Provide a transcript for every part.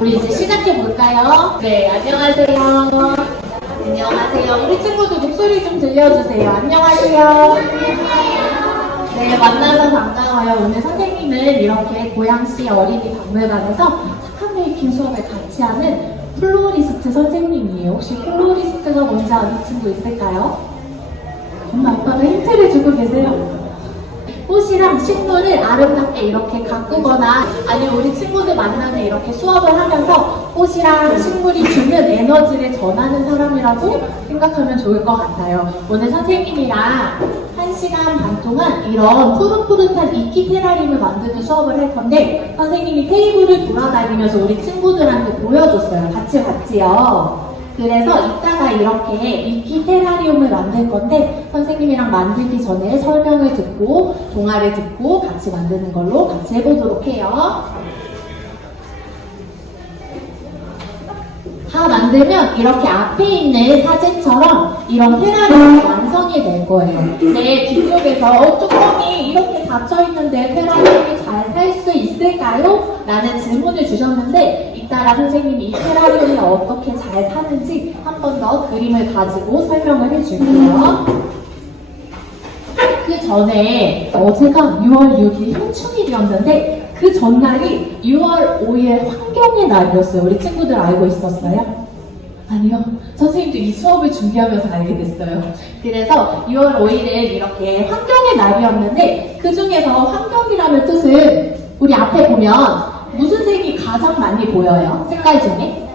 우리 이제 시작해 볼까요? 네, 안녕하세요. 안녕하세요. 우리 친구들 목소리 좀 들려주세요. 안녕하세요. 네, 만나서 반가워요. 오늘 선생님은 이렇게 고양시 어린이 박물관에서 착한 메이킹 수업을 같이 하는 플로리스트 선생님이에요. 혹시 플로리스트가 뭔지 아는 친구 있을까요? 엄마 아빠가 힌트를 주고 계세요. 꽃이랑 식물을 아름답게 이렇게 가꾸거나 아니면 우리 친구들 만나면 이렇게 수업을 하면서 꽃이랑 식물이 주는 에너지를 전하는 사람이라고 생각하면 좋을 것 같아요. 오늘 선생님이랑 1시간 반 동안 이런 푸릇푸릇한 이끼 테라리움을 만드는 수업을 할 건데 선생님이 테이블을 돌아다니면서 우리 친구들한테 보여줬어요. 같이 봤지요? 그래서 이따가 이렇게 이끼 테라리움을 만들 건데 선생님이랑 만들기 전에 설명을 듣고 동화를 듣고 같이 만드는 걸로 같이 해보도록 해요. 다 만들면 이렇게 앞에 있는 사진처럼 이런 테라리움이 완성이 될 거예요. 네, 뒤쪽에서 뚜껑이 이렇게 닫혀있는데 테라리움이 잘 살 수 있을까요? 라는 질문을 주셨는데 이따가 선생님이 이 테라리움이 어떻게 잘 사는지 한 번 더 그림을 가지고 설명을 해줄게요. 그 전에 어제가 6월 6일 현충일이었는데 그 전날이 6월 5일 환경의 날이었어요. 우리 친구들 알고 있었어요? 아니요. 선생님도 이 수업을 준비하면서 알게 됐어요. 그래서 6월 5일은 이렇게 환경의 날이었는데 그 중에서 환경이라는 뜻은 우리 앞에 보면 무슨 색이 가장 많이 보여요? 색깔 중에?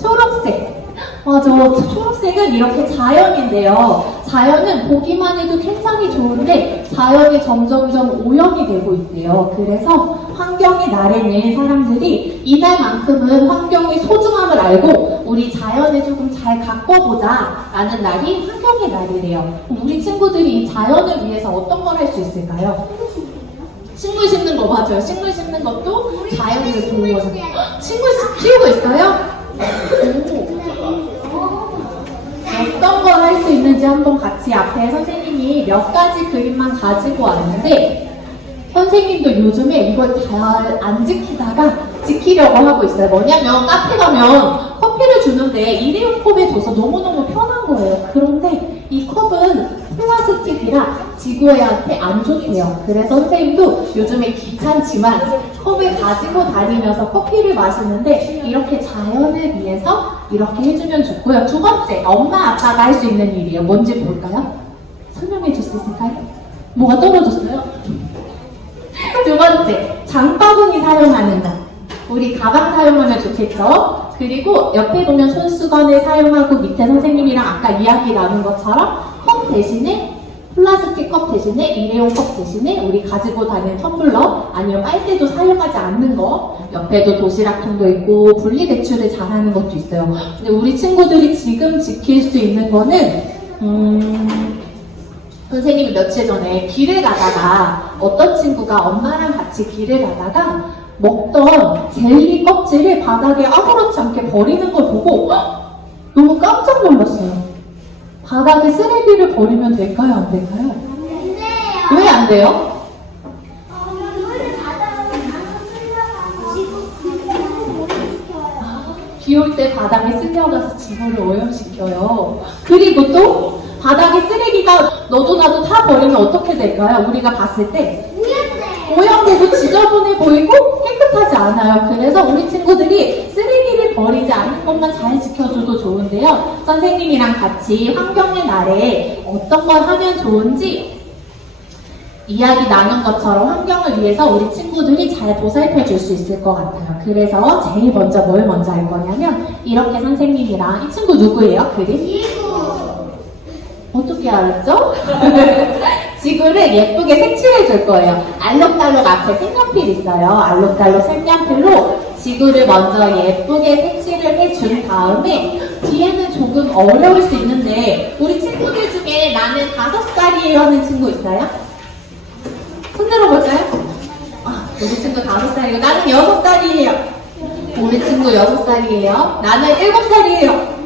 초록색. 맞아. 초록색은 이렇게 자연인데요. 자연은 보기만 해도 굉장히 좋은데 자연이 점점점 오염이 되고 있대요. 그래서 환경의 날에는 사람들이 이날만큼은 환경의 소중함을 알고 우리 자연을 조금 잘 가꿔보자 라는 날이 환경의 날이래요. 우리 친구들이 이 자연을 위해서 어떤 걸 할 수 있을까요? 식물 심는 거 맞아요. 식물 심는 것도 자연을 보호하는 식물 키우고 있어요? 어떤 걸 할 수 있는지 한번 같이 앞에 선생님이 몇 가지 그림만 가지고 왔는데 선생님도 요즘에 이걸 잘 안 지키다가 지키려고 하고 있어요. 뭐냐면 카페 가면 커피를 주는데 일회용 컵에 줘서 너무너무 편한 거예요. 그런데 이 컵은 플라스틱이라 지구한테 안 좋대요. 그래서 선생님도 요즘에 귀찮지만 컵을 가지고 다니면서 커피를 마시는데 이렇게 자연을 위해서 이렇게 해주면 좋고요. 두 번째, 엄마 아빠가 할 수 있는 일이에요. 뭔지 볼까요? 설명해 줄 수 있을까요? 뭐가 떨어졌어요? 두 번째, 장바구니 사용하는 거. 우리 가방 사용하면 좋겠죠? 그리고 옆에 보면 손수건을 사용하고 밑에 선생님이랑 아까 이야기 나눈 것처럼 컵 대신에 플라스틱 컵 대신에 일회용 컵 대신에 우리 가지고 다니는 텀블러 아니면 빨대도 사용하지 않는 거 옆에도 도시락통도 있고 분리배출을 잘하는 것도 있어요. 근데 우리 친구들이 지금 지킬 수 있는 거는 선생님이 며칠 전에 길을 가다가 어떤 친구가 엄마랑 같이 길을 가다가 먹던 젤리 껍질을 바닥에 아무렇지 않게 버리는 걸 보고 너무 깜짝 놀랐어요. 바닥에 쓰레기를 버리면 될까요? 안 될까요? 안 돼요. 왜 안 돼요? 물을 바다로 비 올 때 바닥에 쓸려가서 지구를 오염시켜요. 그리고 또 바닥에 쓰레기가 너도 나도 다 버리면 어떻게 될까요? 우리가 봤을 때 오염되고 지저분해 보이고 깨끗하지 않아요. 그래서 우리 친구들이 쓰레기를 버리지 않는 것만 잘 지켜줘도 좋은데요. 선생님이랑 같이 환경의 날에 어떤 걸 하면 좋은지 이야기 나눈 것처럼 환경을 위해서 우리 친구들이 잘 보살펴 줄 수 있을 것 같아요. 그래서 제일 먼저 뭘 먼저 할 거냐면 이렇게 선생님이랑 이 친구 누구예요? 그림? 어떻게 알았죠? 지구를 예쁘게 색칠해 줄 거예요. 알록달록 앞에 색연필 있어요. 알록달록 색연필로 지구를 먼저 예쁘게 색칠을 해준 다음에 뒤에는 조금 어려울 수 있는데 우리 친구들 중에 나는 5살이에요 하는 친구 있어요? 손 들어볼까요? 우리 친구 5살이고 나는 6살이에요. 우리 친구 6살이에요. 나는 7살이에요.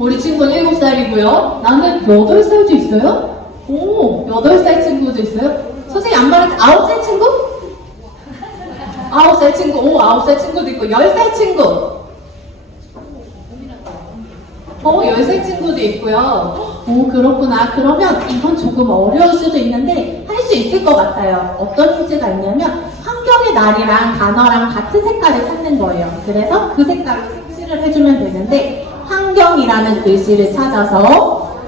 우리 친구는 7살이고요. 나는 8살도 있어요? 오, 8살 친구도 있어요? 선생님 안 말했지? 9살 친구? 9살 친구, 9살 친구도 있고 10살 친구. 10살 친구도 있고요. 그렇구나. 그러면 이건 조금 어려울 수도 있는데 할 수 있을 것 같아요. 어떤 힌트가 있냐면 환경의 날이랑 단어랑 같은 색깔을 찾는 거예요. 그래서 그 색깔로 색칠을 해주면 되는데 환경이라는 글씨를 찾아서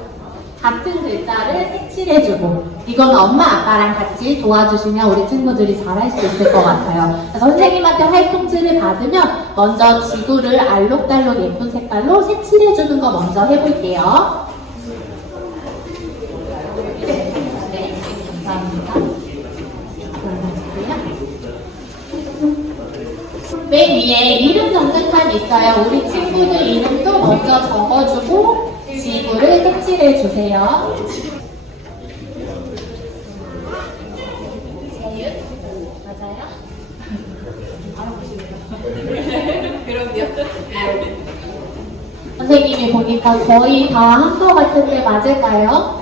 같은 글자를 색칠해주고 이건 엄마 아빠랑 같이 도와주시면 우리 친구들이 잘할 수 있을 것 같아요. 그래서 선생님한테 활동지를 받으면 먼저 지구를 알록달록 예쁜 색깔로 색칠해주는 거 먼저 해볼게요. 네, 감사합니다. 맨 위에 이름 적는 칸이 있어요. 우리 친구들 이름도 먼저 적어주고 지구를 색칠해 주세요. 세윤? 맞아요? 그럼요. 선생님이 보니까 거의 다 한 것 같은데 맞을까요?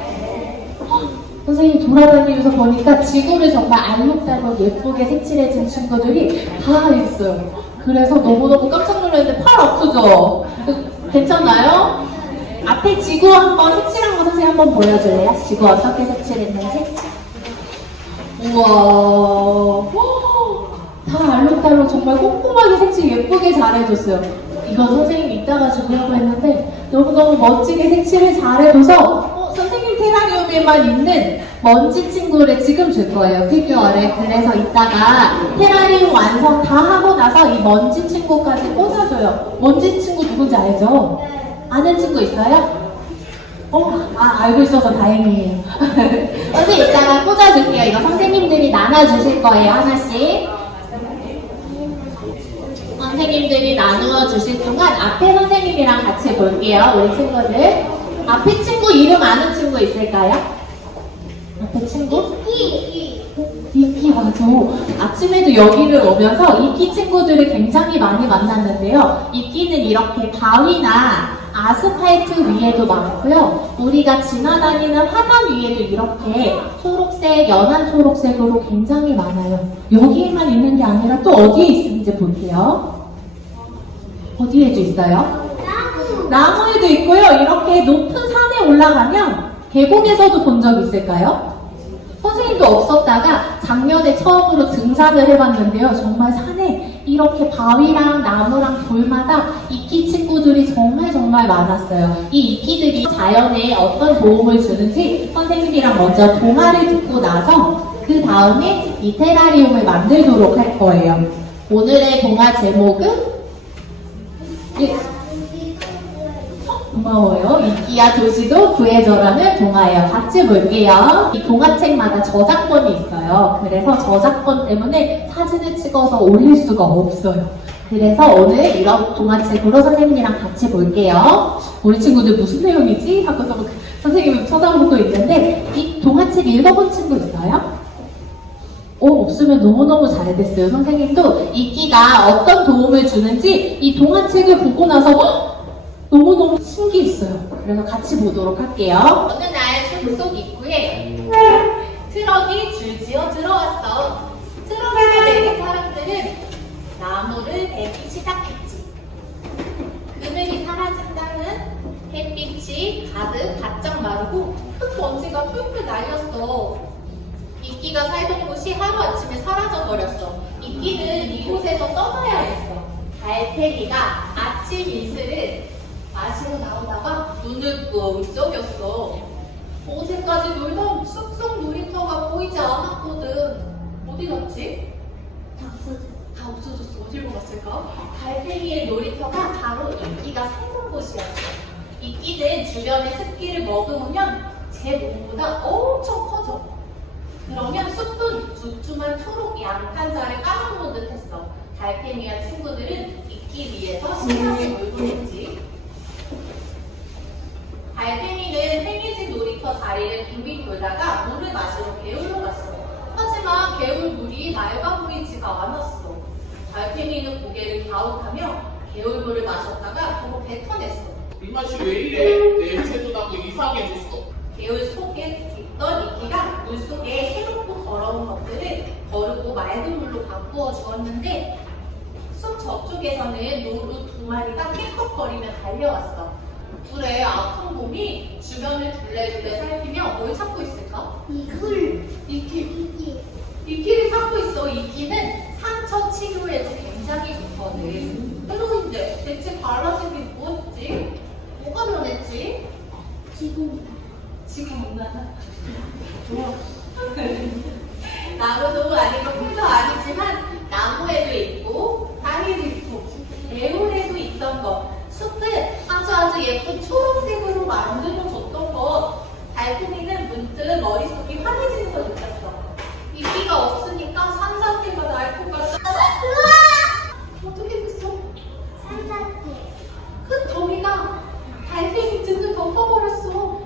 선생님 돌아다니면서 보니까 지구를 정말 알록달록 예쁘게 색칠해준 친구들이 다 있어요. 그래서 너무너무 깜짝 놀랐는데 팔 아프죠? 괜찮나요? 앞에 지구 한번 색칠한 거 선생님 한번 보여줄래요? 지구 어떻게 색칠했는지? 우와, 다 알록달록 정말 꼼꼼하게 색칠 예쁘게 잘해줬어요. 이거 선생님 이따가 주려고 했는데 너무너무 멋지게 색칠을 잘해줘서 선생님 테라리움에만 있는 먼지 친구를 지금 줄 거예요. 피규어를. 그래서 이따가 테라리움 완성 다 하고 나서 이 먼지 친구까지 꽂아줘요. 먼지 친구 누군지 알죠? 아는 친구 있어요? 알고 있어서 다행이에요. 선생님 이따가 꽂아줄게요. 이거 선생님들이 나눠주실 거예요. 하나씩. 선생님들이 나누어 주실 동안 앞에 선생님이랑 같이 볼게요. 우리 친구들. 앞에 친구 이름 아는 친구 있을까요? 앞에 친구? 이끼 맞아. 아침에도 여기를 오면서 이끼 친구들을 굉장히 많이 만났는데요. 이끼는 이렇게 바위나 아스팔트 위에도 많고요. 우리가 지나다니는 화단 위에도 이렇게 초록색, 연한 초록색으로 굉장히 많아요. 여기에만 있는 게 아니라 또 어디에 있는지 볼게요. 어디에도 있어요? 나무에도 있고요. 이렇게 높은 산에 올라가면 계곡에서도 본 적 있을까요? 선생님도 없었다가 작년에 처음으로 등산을 해봤는데요. 정말 산에 이렇게 바위랑 나무랑 돌마다 이끼 친구들이 정말 많았어요. 이 이끼들이 자연에 어떤 도움을 주는지 선생님이랑 먼저 동화를 듣고 나서 그 다음에 이 테라리움을 만들도록 할 거예요. 오늘의 동화 제목은 고마워요. 이끼야 도시도 구해줘라는 동화예요. 같이 볼게요. 이 동화책마다 저작권이 있어요. 그래서 저작권 때문에 사진을 찍어서 올릴 수가 없어요. 그래서 오늘 이런 동화책으로 선생님이랑 같이 볼게요. 우리 친구들 무슨 내용이지? 하고서 선생님을 쳐다보고 있는데 이 동화책 읽어본 친구 있어요? 없으면 너무너무 잘됐어요. 선생님도 이끼가 어떤 도움을 주는지 이 동화책을 보고 나서 너무너무 신기했어요. 그래서 같이 보도록 할게요. 어느 날 숲속 입구에 트럭이 줄지어 들어왔어. 트럭에서 내린 사람들은 나무를 베기 시작했지. 그늘이 사라진 땅은 햇빛이 가득 바짝 마르고 흙 먼지가 풀풀 날렸어. 이끼가 살던 곳이 하루아침에 사라져버렸어. 이끼는 이곳에서 떠나야 했어. 달팽이가 아침 이슬을 마시고 나오다가 눈을 꾹 쪼겼어. 어제까지 놀던 쑥쑥 놀이터가 보이지 않았거든. 어디 갔지? 다 없어졌어. 어디로 갔을까? 달팽이의 놀이터가 바로 이끼가 살던 곳이었어. 이끼는 주변의 습기를 머금으면 제 몸보다 엄청 커져. 그러면 숲은 두툼한 초록 양탄자를 깔아놓은 듯 했어. 달팽이와 친구들은 이끼 위에서 신나게 놀고 있지. 달팽이는 팽이집 놀이터 자리를 빙빙 돌다가 물을 마시러 개울로 갔어. 하지만 개울 물이 맑아 보이지가 않았어. 달팽이는 고개를 갸웃하며 개울물을 마셨다가 도로 뱉어냈어. 입맛이 왜 이래? 냄새도 나고 이상해졌어. 개울 속에 있던 이끼가 물속에 해롭고 더러운 것들을 거르고 맑은 물로 바꾸어 주었는데 숲 저쪽에서는 노루 두 마리가 깨끗거리며 달려왔어. 불에 아픈 곰이 주변을 둘레둘레 살피며 뭘 찾고 있을까? 이끼를 찾고 있어. 이끼는 상처 치료에도 굉장히 좋거든. 해로인데 대체 달라진 게 뭐였지? 뭐가 변했지? 지금 없나? 좋아. 나무도 아니고 풀도 아니지만 나무에도 있고 다리도 있고 개울에도 있던 것, 숲을 아주 예쁜 초록색으로 만들어줬던 것. 달콤이는 문득 머릿속이 환해지는 걸 느꼈어. 이끼가 없으니까 산사태가 날 것 같아. 어떻게 됐어? 큰 더미가 달팽이 등을 덮어버렸어.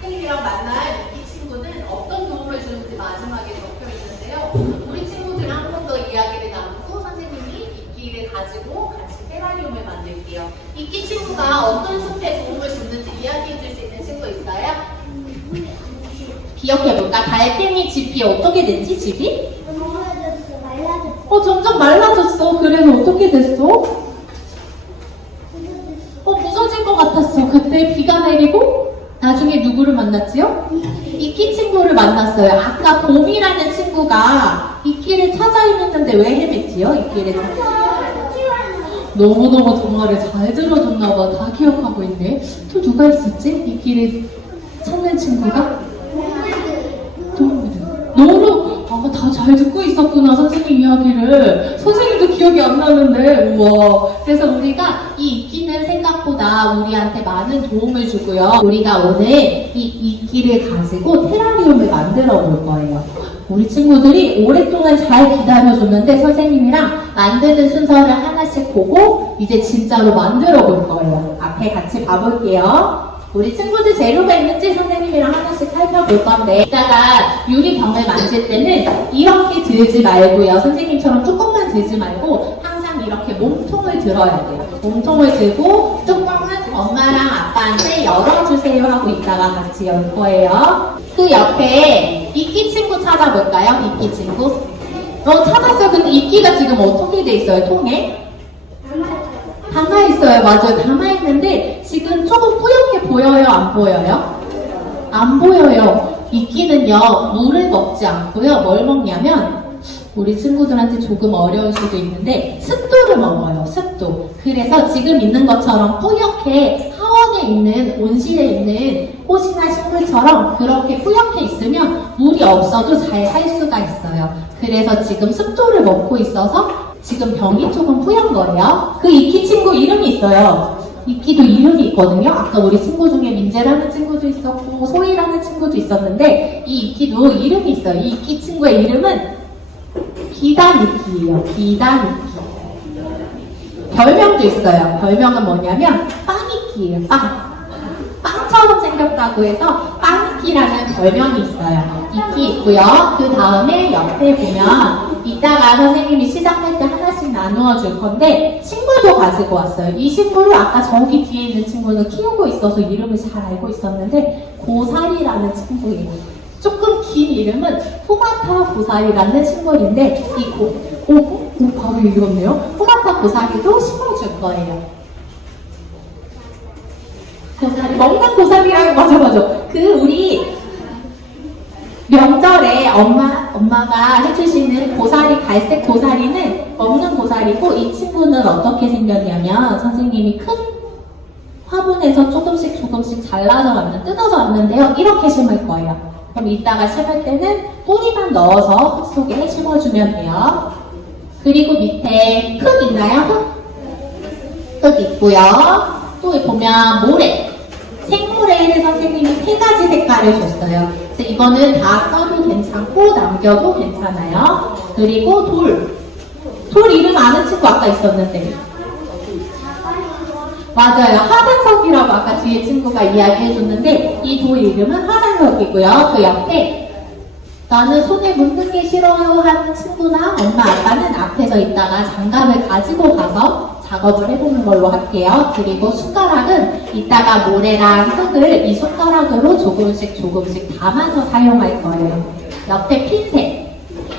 선생님이랑 만난 이 친구는 어떤 도움을 주는지 마지막에 적혀 있는데요. 우리 친구들은 한 번 더 이야기를 나누고 선생님이 이끼를 가지고 같이 테라리움을 만들게요. 이끼 친구가 어떤 숲에 도움을 줬는지 이야기해 줄 수 있는 친구 있어요? 기억해볼까? 달팽이 집이 어떻게 됐지? 집이? 점점 말라졌어. 그래서 어떻게 됐어? 부서질 것 같았어. 그때 비가 내리고 나중에 누구를 만났지요? 이끼 친구를 만났어요. 아까 곰이라는 친구가 이끼를 찾아 헤맸는데 왜 헤맸지요? 이끼를 너무너무 정말을 잘 들어줬나봐. 다 기억하고 있네. 또 누가 있었지? 이끼를 찾는 친구가? 너무 다 잘 듣고 있었구나. 선생님 이야기를. 선생님도 기억이 안 나는데. 우와. 그래서 우리가 이 이끼는 생각보다 우리한테 많은 도움을 주고요. 우리가 오늘 이 이끼를 가지고 테라리움을 만들어 볼 거예요. 우리 친구들이 오랫동안 잘 기다려줬는데 선생님이랑 만드는 순서를 하나씩 보고 이제 진짜로 만들어 볼 거예요. 앞에 같이 봐볼게요. 우리 친구들 재료가 있는지 선생님이랑 하나씩 살펴볼 건데 이따가 유리병을 만질 때는 이렇게 들지 말고요. 선생님처럼 조금만 들지 말고 항상 이렇게 몸통을 들어야 돼요. 몸통을 들고 뚜껑은 엄마랑 아빠한테 열어주세요 하고 이따가 같이 열 거예요. 그 옆에 이끼 친구 찾아볼까요? 이끼 친구? 찾았어요. 근데 이끼가 지금 어떻게 돼 있어요? 통에? 담아있어요. 맞아요. 담아있는데 지금 조금 뿌옇게 보여요? 안 보여요? 안 보여요. 이끼는요 물을 먹지 않고요. 뭘 먹냐면 우리 친구들한테 조금 어려울 수도 있는데 습도를 먹어요. 습도. 그래서 지금 있는 것처럼 뿌옇게 하원에 있는 온실에 있는 꽃이나 식물처럼 그렇게 뿌옇게 있으면 물이 없어도 잘 살 수가 있어요. 그래서 지금 습도를 먹고 있어서 지금 병이 조금 뿌연 거예요. 그 이끼 친구 이름이 있어요. 이끼도 이름이 있거든요. 아까 우리 친구 중에 민재라는 친구도 있었고 소희라는 친구도 있었는데 이 이끼도 이름이 있어요. 이 이끼 친구의 이름은 비단이끼예요. 비단이끼. 별명도 있어요. 별명은 뭐냐면 빵이끼예요. 빵처럼 생겼다고 해서 빵이끼라는 별명이 있어요. 이끼 있고요. 그 다음에 옆에 보면 이따가 선생님이 시작할 때 하나씩 나누어 줄 건데 식물도 가지고 왔어요. 이 식물을 아까 저기 뒤에 있는 친구는 키우고 있어서 이름을 잘 알고 있었는데 고사리라는 친구예요. 조금 긴 이름은 후마타 고사리라는 식물인데 이 바로 읽었네요. 후마타 고사리도 심어줄 거예요. 고사리, 먹는 고사리라고 맞아. 우리 명절에 엄마가 해주시는 고사리, 갈색 고사리는 먹는 고사리고 이 친구는 어떻게 생겼냐면 선생님이 큰 화분에서 조금씩 뜯어서 왔는데요. 이렇게 심을 거예요. 그럼 이따가 심을 때는 뿌리만 넣어서 흙 속에 심어주면 돼요. 그리고 밑에 흙 있나요? 흙 있고요. 또 보면 모래. 생모래를 선생님이 3가지 색깔을 줬어요. 그래서 이거는 다 써도 괜찮고 남겨도 괜찮아요. 그리고 돌 이름 아는 친구 아까 있었는데 맞아요. 화산석이라고 아까 뒤에 친구가 이야기해줬는데 이 돌 이름은 화산석이고요. 그 옆에 나는 손에 묻는 게 싫어요 하는 친구나 엄마 아빠는 앞에서 있다가 장갑을 가지고 가서 작업을 해보는 걸로 할게요. 그리고 숟가락은 이따가 모래랑 흙을 이 숟가락으로 조금씩 담아서 사용할 거예요. 옆에 핀셋.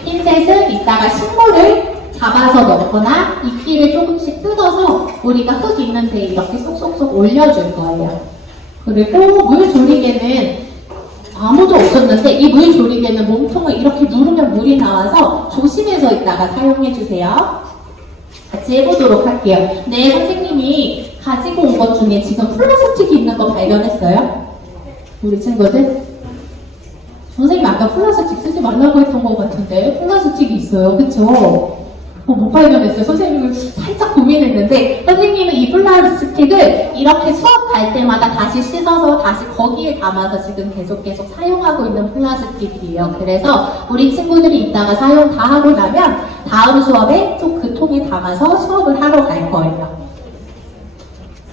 핀셋은 이따가 식물을 잡아서 넣거나 이끼를 조금씩 뜯어서 우리가 흙 있는 데에 이렇게 쏙쏙쏙 올려줄 거예요. 그리고 물조리개는 아무도 없었는데 이 물조리개는 몸통을 이렇게 누르면 물이 나와서 조심해서 이따가 사용해주세요. 같이 해보도록 할게요. 네, 선생님이 가지고 온 것 중에 지금 플라스틱이 있는 거 발견했어요? 우리 친구들? 선생님 아까 플라스틱 쓰지 말라고 했던 것 같은데 플라스틱이 있어요. 그쵸? 못 발견했어요. 선생님은 살짝 고민했는데 선생님은 이 플라스틱을 이렇게 수업 갈 때마다 다시 씻어서 다시 거기에 담아서 지금 계속 사용하고 있는 플라스틱이에요. 그래서 우리 친구들이 이따가 사용 다 하고 나면 다음 수업에 또 그 통에 담아서 수업을 하러 갈 거예요.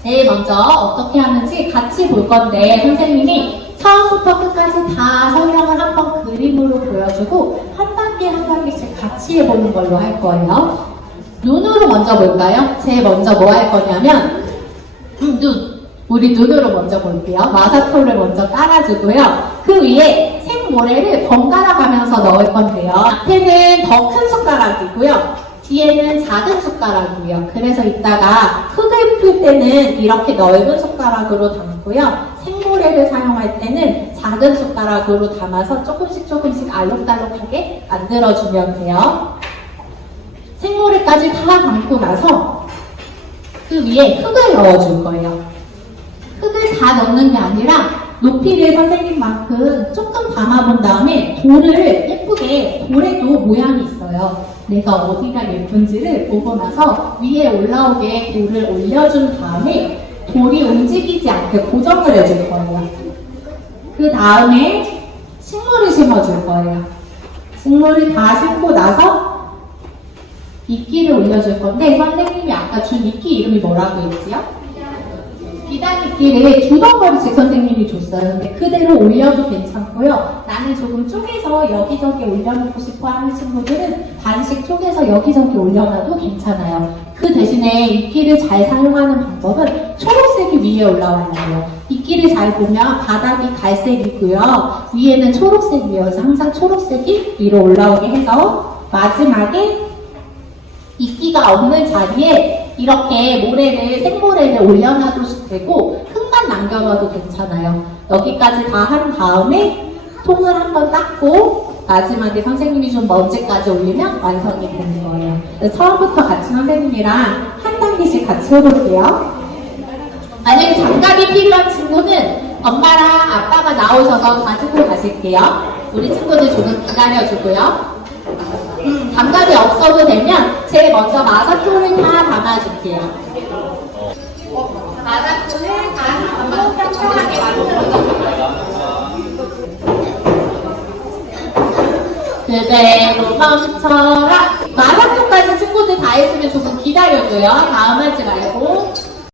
제일 먼저 어떻게 하는지 같이 볼 건데 선생님이 처음부터 끝까지 다 설명을 한번 그림으로 보여주고 한 단계 한 단계씩 같이 해보는 걸로 할 거예요. 눈으로 먼저 볼까요? 제일 먼저 뭐 할 거냐면 눈. 우리 눈으로 먼저 볼게요. 마사토를 먼저 깔아주고요. 그 위에 생모래를 번갈아 가면서 넣을 건데요. 앞에는 더 큰 숟가락이고요. 뒤에는 작은 숟가락이에요. 그래서 이따가 흙을 풀 때는 이렇게 넓은 숟가락으로 담고요. 생모래를 사용할 때는 작은 숟가락으로 담아서 조금씩 알록달록하게 만들어주면 돼요. 생모래까지 다 담고 나서 그 위에 흙을 넣어줄 거예요. 흙을 다 넣는 게 아니라 높이를 선생님만큼 조금 담아본 다음에 돌을 예쁘게, 돌에도 모양이 있어요. 내가 어디가 예쁜지를 보고 나서 위에 올라오게 돌을 올려준 다음에 돌이 움직이지 않게 고정을 해줄 거예요. 그 다음에 식물을 심어줄 거예요. 식물을 다 심고 나서 이끼를 올려줄 건데 선생님이 아까 준 이끼 이름이 뭐라고 했지요? 비단이끼를 2덩어리씩 선생님이 줬어요. 근데 그대로 올려도 괜찮고요. 나는 조금 쪼개서 여기저기 올려놓고 싶어 하는 친구들은 반씩 쪼개서 여기저기 올려놔도 괜찮아요. 그 대신에 이끼를 잘 사용하는 방법은 초록색이 위에 올라와야 해요. 이끼를 잘 보면 바닥이 갈색이고요. 위에는 초록색이에요. 그래서 항상 초록색이 위로 올라오게 해서 마지막에 이끼가 없는 자리에 이렇게 모래를, 생모래를 올려놔도 되고 흙만 남겨놔도 괜찮아요. 여기까지 다 한 다음에 통을 한번 닦고 마지막에 선생님이 준 먼지까지 올리면 완성이 되는 거예요. 그래서 처음부터 같이 선생님이랑 한 단계씩 같이 해볼게요. 만약에 장갑이 필요한 친구는 엄마랑 아빠가 나오셔서 가지고 가실게요. 우리 친구들 조금 기다려주고요. 장갑이 없어도 되면 제일 먼저 마사토를 다 담아줄게요. 마사토를 다 담아서 평평하게 만들어줄게요. 그대로 멈춰라. 마사토까지 친구들 다 했으면 조금 기다려줘요. 다음 하지 말고.